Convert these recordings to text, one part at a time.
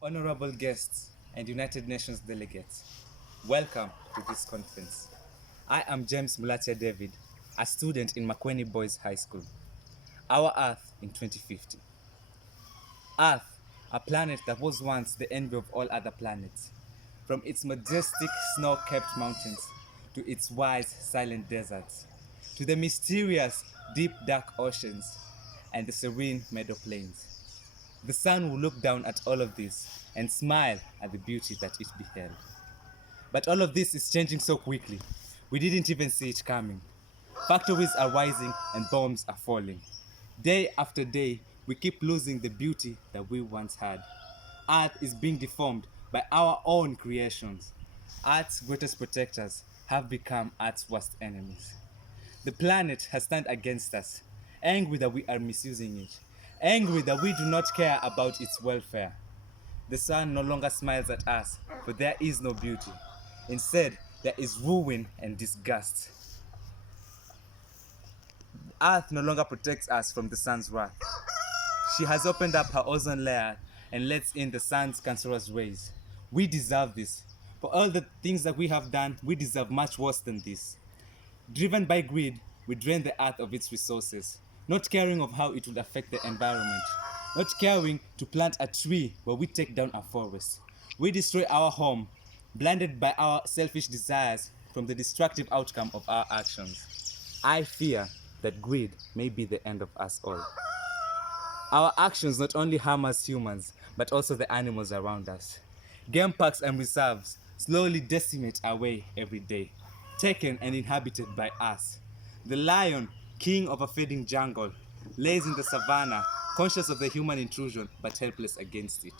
Honorable guests and United Nations delegates, welcome to this conference. I am James Mulatia David, a student in Makueni Boys High School. Our Earth in 2050. Earth, a planet that was once the envy of all other planets. From its majestic snow-capped mountains to its wide, silent deserts, to the mysterious, deep, dark oceans and the serene meadow plains. The sun will look down at all of this and smile at the beauty that it beheld. But all of this is changing so quickly, we didn't even see it coming. Factories are rising and bombs are falling. Day after day, we keep losing the beauty that we once had. Earth is being deformed by our own creations. Earth's greatest protectors have become Earth's worst enemies. The planet has turned against us, angry that we are misusing it, angry that we do not care about its welfare. The sun no longer smiles at us, for there is no beauty. Instead, there is ruin and disgust. Earth no longer protects us from the sun's wrath. She has opened up her ozone layer and lets in the sun's cancerous rays. We deserve this. For all the things that we have done, we deserve much worse than this. Driven by greed, we drain the earth of its resources, not caring of how it would affect the environment, not caring to plant a tree where we take down a forest. We destroy our home, blinded by our selfish desires from the destructive outcome of our actions. I fear that greed may be the end of us all. Our actions not only harm us humans, but also the animals around us. Game parks and reserves slowly decimate away every day, taken and inhabited by us. The lion, king of a fading jungle, lays in the savannah, conscious of the human intrusion but helpless against it.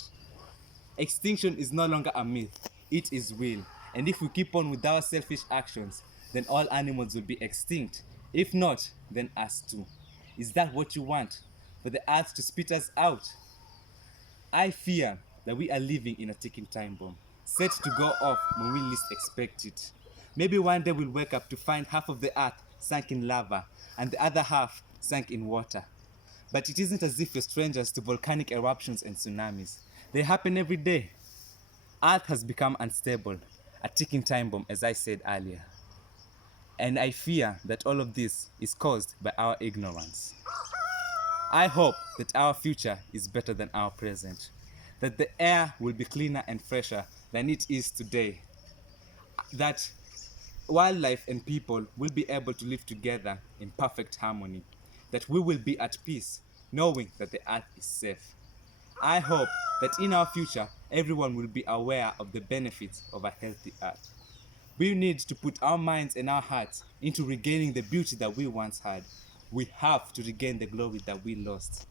Extinction is no longer a myth, it is real. And if we keep on with our selfish actions, then all animals will be extinct. If not, then us too. Is that what you want? For the earth to spit us out? I fear that we are living in a ticking time bomb, set to go off when we least expect it. Maybe one day we'll wake up to find half of the earth sunk in lava and the other half sunk in water. But it isn't as if we're strangers to volcanic eruptions and tsunamis. They happen every day. Earth has become unstable, a ticking time bomb, as I said earlier. And I fear that all of this is caused by our ignorance. I hope that our future is better than our present, that the air will be cleaner and fresher than it is today, that wildlife and people will be able to live together in perfect harmony, that we will be at peace knowing that the earth is safe. I hope that in our future, everyone will be aware of the benefits of a healthy earth. We need to put our minds and our hearts into regaining the beauty that we once had. We have to regain the glory that we lost.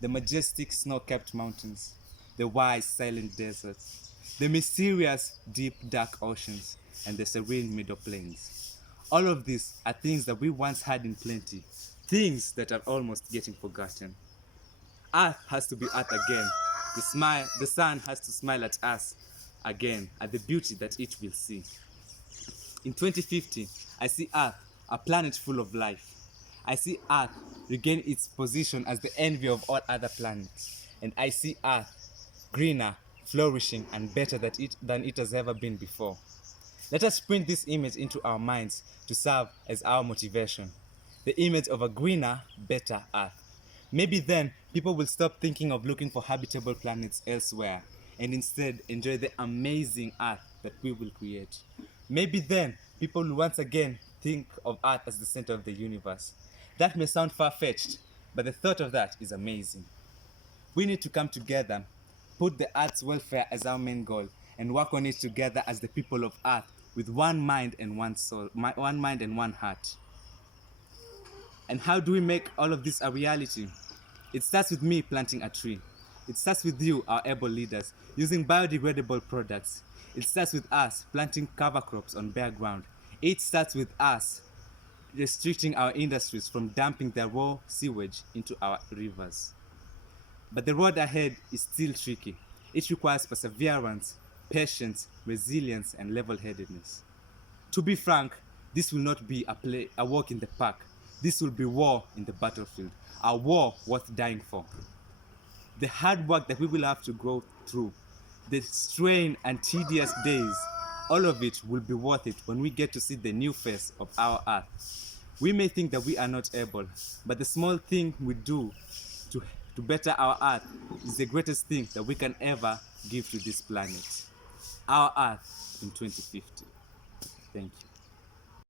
The majestic snow-capped mountains, the wide silent deserts, the mysterious deep dark oceans, and the serene meadow plains. All of these are things that we once had in plenty, things that are almost getting forgotten. Earth has to be Earth again. The sun has to smile at us again, at the beauty that it will see. In 2050, I see Earth, a planet full of life. I see Earth regain its position as the envy of all other planets. And I see Earth greener, flourishing, and better than it has ever been before. Let us print this image into our minds to serve as our motivation. The image of a greener, better Earth. Maybe then people will stop thinking of looking for habitable planets elsewhere and instead enjoy the amazing Earth that we will create. Maybe then people will once again think of Earth as the center of the universe. That may sound far-fetched, but the thought of that is amazing. We need to come together, put the Earth's welfare as our main goal, and work on it together as the people of Earth with one mind and one soul, one mind and one heart. And how do we make all of this a reality? It starts with me planting a tree. It starts with you, our able leaders, using biodegradable products. It starts with us planting cover crops on bare ground. It starts with us restricting our industries from dumping their raw sewage into our rivers. But the road ahead is still tricky. It requires perseverance, patience, resilience, and level-headedness. To be frank, this will not be a walk in the park. This will be war in the battlefield, a war worth dying for. The hard work that we will have to go through the strain and tedious days, all of it will be worth it when we get to see the new face of our earth. We may think that we are not able, but the small thing we do to, to better our earth is the greatest thing that we can ever give to this planet. Our earth in 2050. Thank you.